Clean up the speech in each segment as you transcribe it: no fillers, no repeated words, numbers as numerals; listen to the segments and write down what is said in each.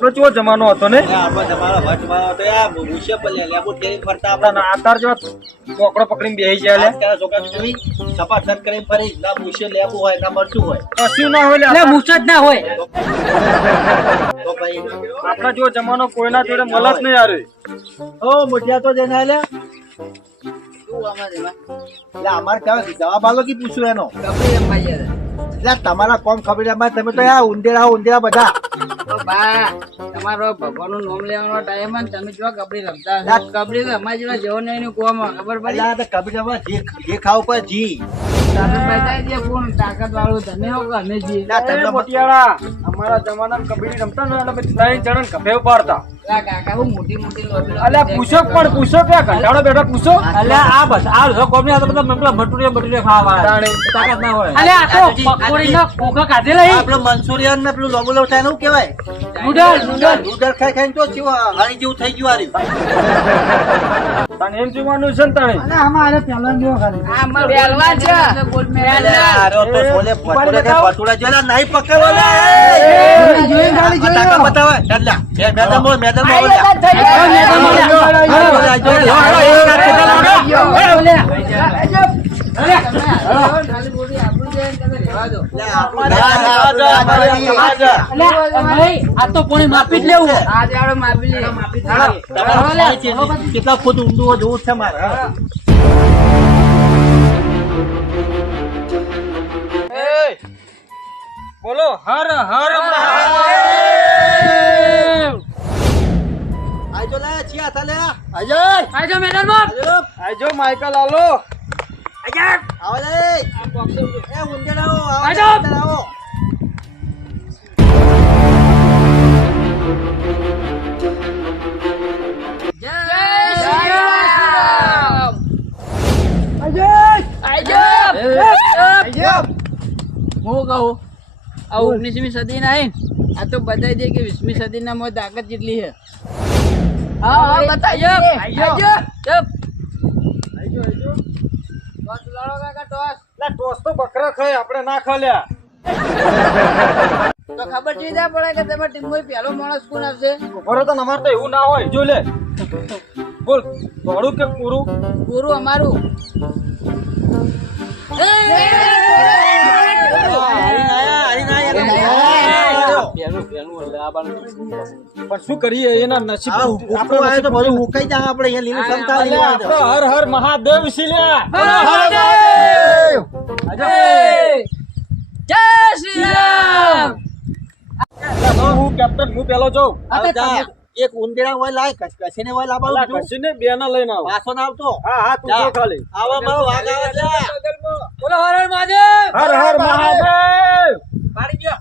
આપણો કેવો જમાનો હતો ને આપણો જમાનો હતો યાર મુશે પર લેબુ કેરી ફરતા આપણે આતાર જો કોકડો પકડીને બેહી જાય લે આજકાલ છોકરા જોઈ સપાસન કરીને ફરી ના મુશે લેબુ હોય ના મરચું હોય કશું ના હોય લે મૂછ જ ના હોય તો ભાઈ આપણા જેવો જમાનો કોઈના જોડે મળે જ નહીં યાર ઓ મોઢિયા તો જેને લે અમારે કહેવાય જવાબ આલો કે પૂછ્યું એનો એટલે તમારા કોમ ખબર એમાં તમે તો યાર ઊંધેડા બધા તમારો ભગવાનનું નામ લેવાનો ટાઈમ તમે જો કબડી રમતા કબડી તો અમારી જેવા જેવો નહીં કોમ ખબર પડી કબીરમાં જે ખાવ પર જી તાકાત વાળું તમે હો અમે જી મોટિયાળા અમારા જમાનામાં કબડ્ડી રમતા ને એટલે પછી ત્રણ જણ કફે ઉપાડતા કાકા બહુ મોટી મોટી લોબી અલ્યા પૂછો કે ઘંટાડો બેઠો પૂછો અલ્યા આ બસ આ જો કોમ ને આ તો બધા મટુરિયા ખાવા વાળા તાકાત ના હોય અલે આ તો પકોડીનો ખોખો કાઢેલા હી આપણો મંચુરિયન ને પેલું લોબો લોટા નું કહેવાય નૂડલ ખાઈ તો ચીવો હારી જેવું થઈ ગયું આરી તને એમ જોવાનું છે ને તને અલે અમારે પહેલા જો ખાલી આ પહેલવાન છે ગોલ્ડ મેડલ આરો તો બોલે પટુડા જેલા નહીં પકડો લે જોઈ ખાલી જોઈ તાકા બતાવે ડલ્લા મેડમ આ તો કોને માપી જ લેવું આજે આડો માપી લે કેટલા ફૂટ ઊંડું જોવું છે મારે બોલો હર હર આજો લે છીયા થાલે આજો મેડલ માં આજો માઈકલ આલો આવો લે એ ઊંડેડાઓ આજો. આવો જય શ્રી રામ હું કહું આ 19મી સદી ના આ તો બતાવી દે કે 20મી સદી ના મોય તાકાત કેટલી છે હા બતાજો ટોસ તો બકરા ખાય આપણે ના ખાલ્યા તો ખબર જોઈ જાય પડે કે તમારી ટીમમાં પહેલો માણસ કોણ આવશે બરો તો અમાર તો એવું ના હોય જો લે બોલ થોડું કે પૂરું ગુરુ અમારું પણ શું કરીએ એના નસીબ આપણો આયો તો બધું ઉકાઈ જાય આપણે અહીંયા લીલું સંતા આપણો હર હર મહાદેવ શિલ્યા જય શ્રી રામ હું કેપ્ટન હું પેલો જાઉં એક ઊંદેડા હોય લાય કસીને હોય લાવવાનું કસીને બે ના લઈને આવો પાછો ના આવતો હા તું જો ખાલી આવા મારો વાગ આવે છે બોલો હર હર મહાદેવ હર હર મહાદેવ પાડી ગયો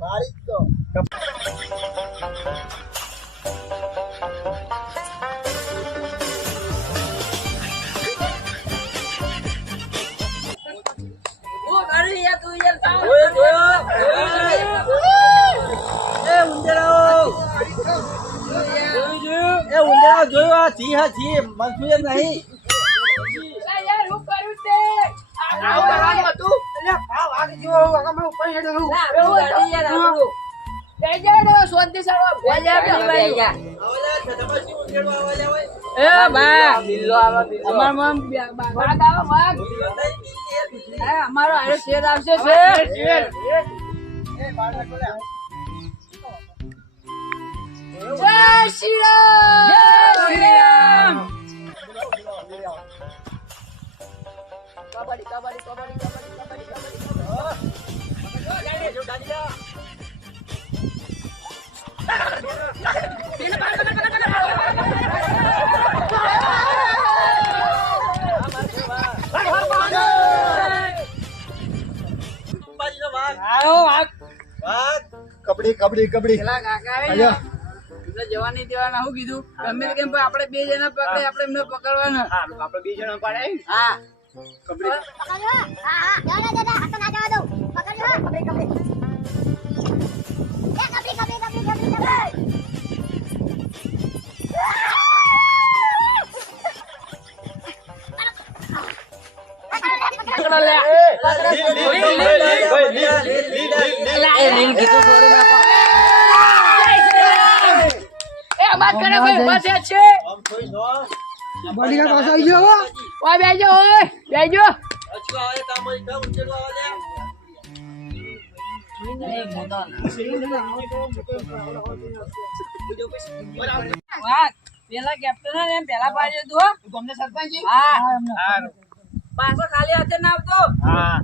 મારી તો ઓ ગાડી યા તું યાર તા ઓય જોયો એ ઊંદેડાઓ એ ઊંદેડા જોયો આ જી હા જી મનસુર નહીં યાર હું કર્યું તે આવું કરવાનું હતું એટલે આ વાગ જેવો આમાં ઉપર હેડો હું ગાડી યાર આવું બેજાડો શાંતિ સાળો બેજાડો આવલા છડબસી ઊંદેડો આવલા હોય એ બા બિલ્લો આવા બિલ્લો અમાર મમ બાગ આવો બાગ એ અમારો આરે શેર આવશે શેર એ બાળક બોલ્યા જય શ્રી રામ જય શ્રી રામ કબડ્ડી કબડ્ડી કબડ્ડી કબડ્ડી કબડ્ડી કબડ્ડી કબડ્ડી પેલા કાકા આવે ને જવાની દેવાના હું કીધું ગમે તેમ પણ આપણે બે જણા પકડે આપણે એમને પકડવાના આપણે બે જણા પાડે હા કબડ્ડી લીલ કીધું થોડું ના વાત કરે કોઈ ઉભા છે છે બોડીગાર્ડ પાસે આવી ગયો હવે. ઓય બેજો ઓય બેજો વાત પેલા કેપ્ટન ને એમ પેલા પાડજો તું હો. ગમને સરપંચ હા પાછો ખાલી હાથે ના આવતો હા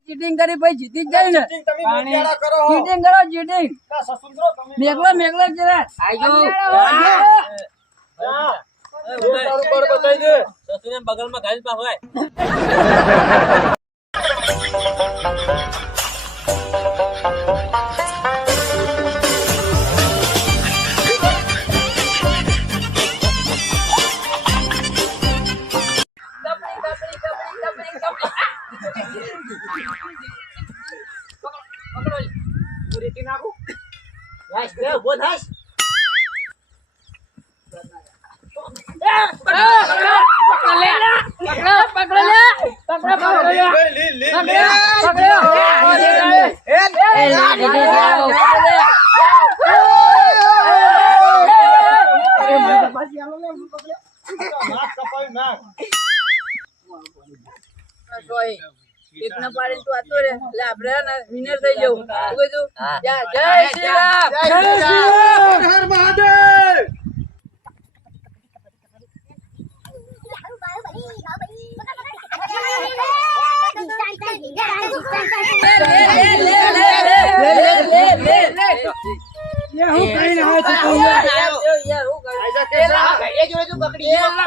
ચીટિંગ કરી પછી જીતી જ જાય ને ચીટિંગ કરો ચીટિંગ મેઘલો જરા બગલમાં ગાડી પાસે હોય એક ના પાડે તું આતો રે એટલે આપડે વિનર થઈ જવું કીધું જય શ્રી રામ હર મહાદેવ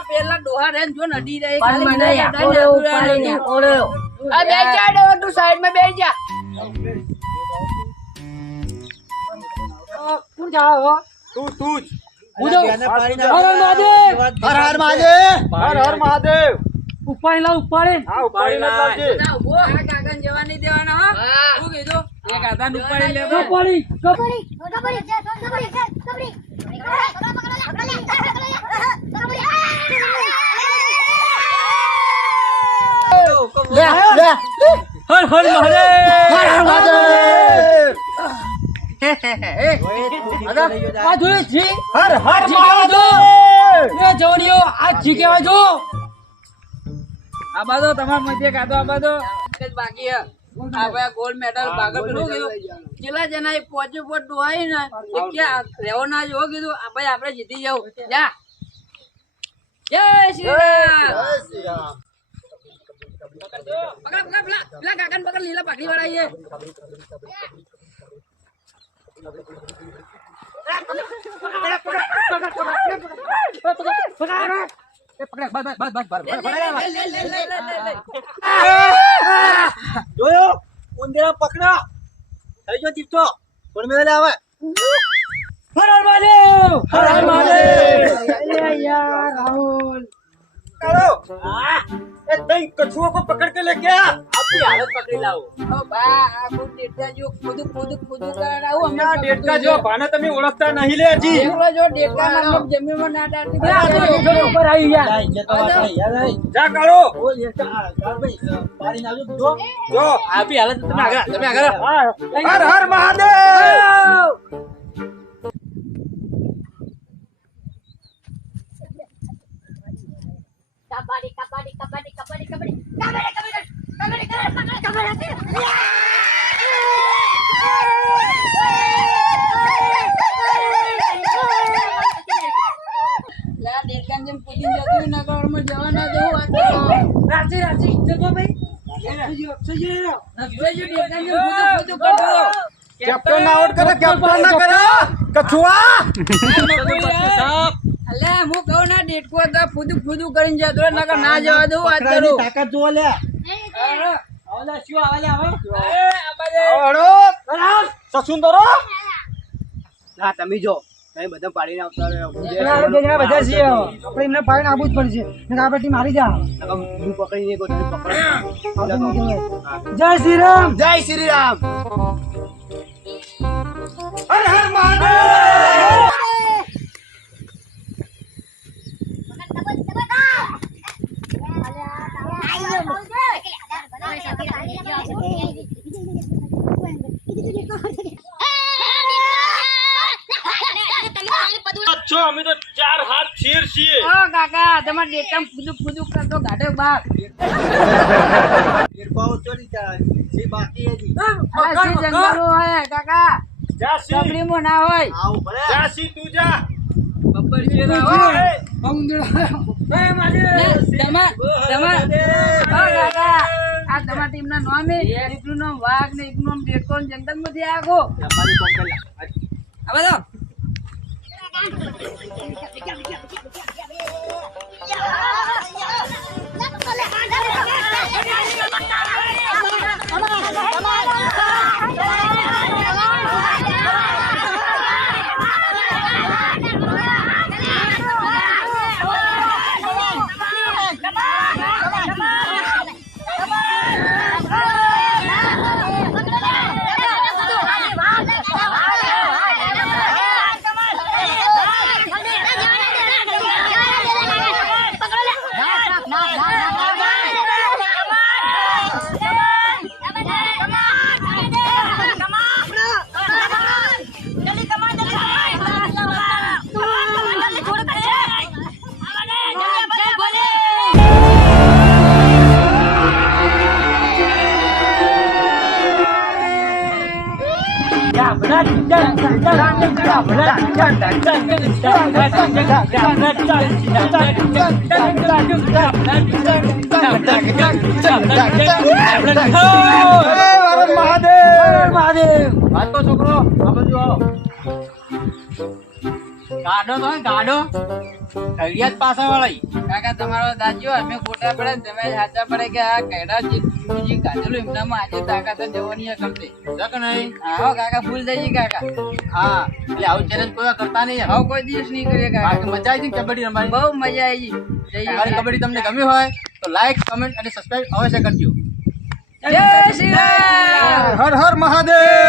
પેલા ડોહા રે જો નડી રહે તું સાઈડ માં બેસી જા હર હર મહાદેવ કાકા જવા નહીં દેવાના શું કીધું એ કાકા ઉપાડી લે હર હર આ બાદો તમાર મધ્ય કાતો આ બાદો બાકી હે આ ભાઈ ગોલ્ડ મેડલ બાગર પેલું કીધું કેટલા જણા એ પોચે પોચ ડોહાઈ ને એ ક્યાં રેવો ના જો કીધું આ ભાઈ આપણે જીતી જવું જા જય શ્રી રામ પકડ પેલા કાકાને પકડ લીલા પાકડી વાળા જોયો ઉંદેરા પકડા થઈ ગયો જીવતો પણ મેલે આવે હર હર મહાદેવ હર હર મહાદેવ યાર રાહુલ કાળો એ તઈ કછુઓ કો પકડ કે લે ગયા આપની હાલત પકડી લાવો ઓ બા આ ખુદ ડેટા જો ખુદ કરાવું અમે ના ડેટકા જો ભાને તમે ઓળખતા નહીં લે હજી એકલો જો ડેટા નામ જમીનમાં ના ડાટી ઉપર આવી ગયા યાર જે તો વાત થઈ યાર જા કાળો ઓ લે ભાઈ પાડી નાજો જો જો આપી હાલત તમે આગળ હર હર મહાદેવ જીતીને જતું નગરમાં જવા ના દેવું વાત કરો. નક્ષત્રજી દેખાય છે, ખુદ કરતો. કેપ્ટન આઉટ કરે, કેપ્ટન ના કરે કછુઆ. અલ્યા હું કહું ના ડેટકો તો ફૂદું ફૂદું કરીને જતો રહે, નકર ના જવા દઉં વાત પકડાની કરું. તાકાત જુઓ લે. સસુંદરો ના તમે જો તમે બધા પાડીને આવતા રહ્યો. આપણે એમને પાડીને આવવું જ પડશે આપણે ટીમ હારી જા હું પકડીને ગયો, તમે પકડો. જય શ્રી રામ. જય શ્રી રામ. હર હર મહાદેવ. અમે તો 4 હાથ શેર છીએ. ઓ કાકા તમારે ડેટામાં ફૂદું ફૂદું કરતો ગાઢો બાપ. ઈરપાઓ ચોરી જાય. જે બાકી હતી. અલા, જે જંગલો હોય કાકા જાસી કબરીમાં ના હોય. આવું ભલે. જાસી તું જા. બબ્બર છે ના હોય. આ તમારા ટીમના નામ હે એકનું નામ વાઘ ને એકનું નામ ડેટકો ને જંગલમાંથી આખો તમારી કોમ કરી લા. હવે તો વાતો છોકરો આ બાજુ આવો. ગાડો તો ગાડો કડિયા જ પાછા વાળી. કાકા તમારો દાજ્યો અમે ખોટા પડે તમે સાચા પડે કે આ કૈડા જે બીજી કાઢેલું એમનામાં આજે તાકાત જ જવાની છે ગમતે. જક નહીં. હા કાકા ભૂલ થઈ ગઈ કાકા. હા એટલે આવું ચેલેન્જ કોઈ કરતા નહીં. હવે કોઈ દિવસ નહીં કરીએ બાકી કાકા. મજા આવી હતી ને કબડ્ડી રમવાની. બહુ મજા આવી ગઈ. અમારી કબડ્ડી તમને ગમી હોય તો લાઈક કમેન્ટ અને સબસ્ક્રાઇબ અવશ્ય કરજો. જય શ્રી રામ. હર હર મહાદેવ.